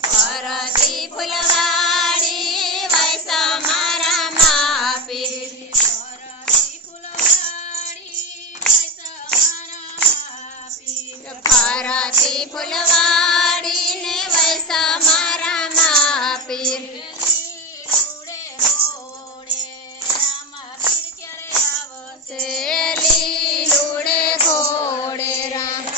ફરતી ફૂલવાડી વૈસા મારા માપીર ફરતી ફૂલવાડી ને વૈસા મારા માપીર લીલુડે ઘોડે રામ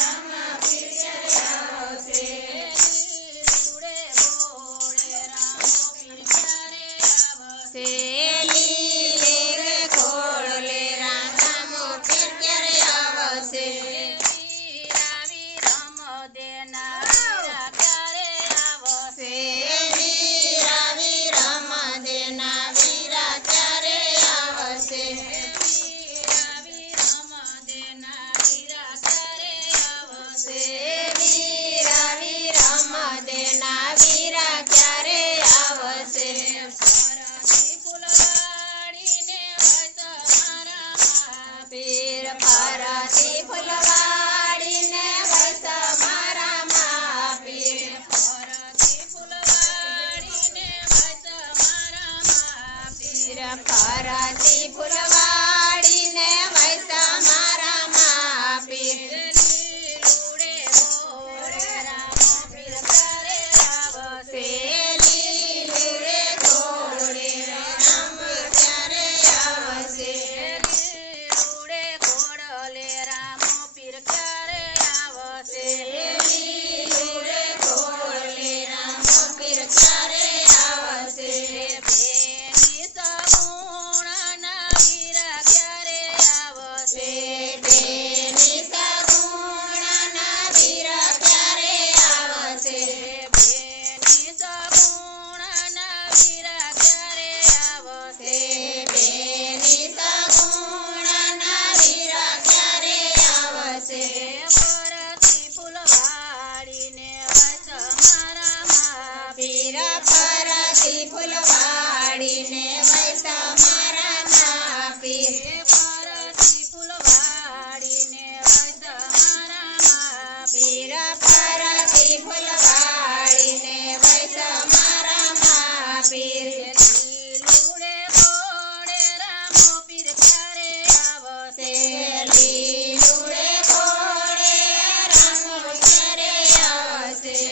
ફરતી ફૂલવાડી ને વૈસા મારા માપીર લીલુડે ઘોડે રામ પીર ક્યારે આવશે લીલુડે ઘોડે રામ ક્યારે આવશે લીલુડે ઘોડલે રામ પીર ક્યારે આવશે લીલુડે ઘોડલે રામ પીર ક્યારે આવશે ફરતી ફૂલવાડી ને વૈસા મારા માપીર ફરતી ફૂલવાડી ને વૈસા મારા માપીર ફરતી ફૂલવાડી ને વૈસા મારા માપીર લીલુડે ઘોડે રામ પીર ક્યારે આવશે લીલુડે ઘોડે રામ ક્યારે આવશે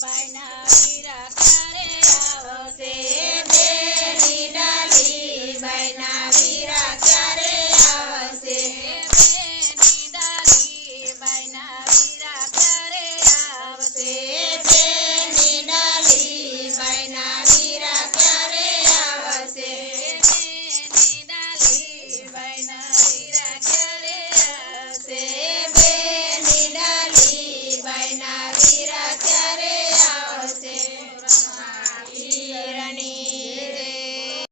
બાયના વીરા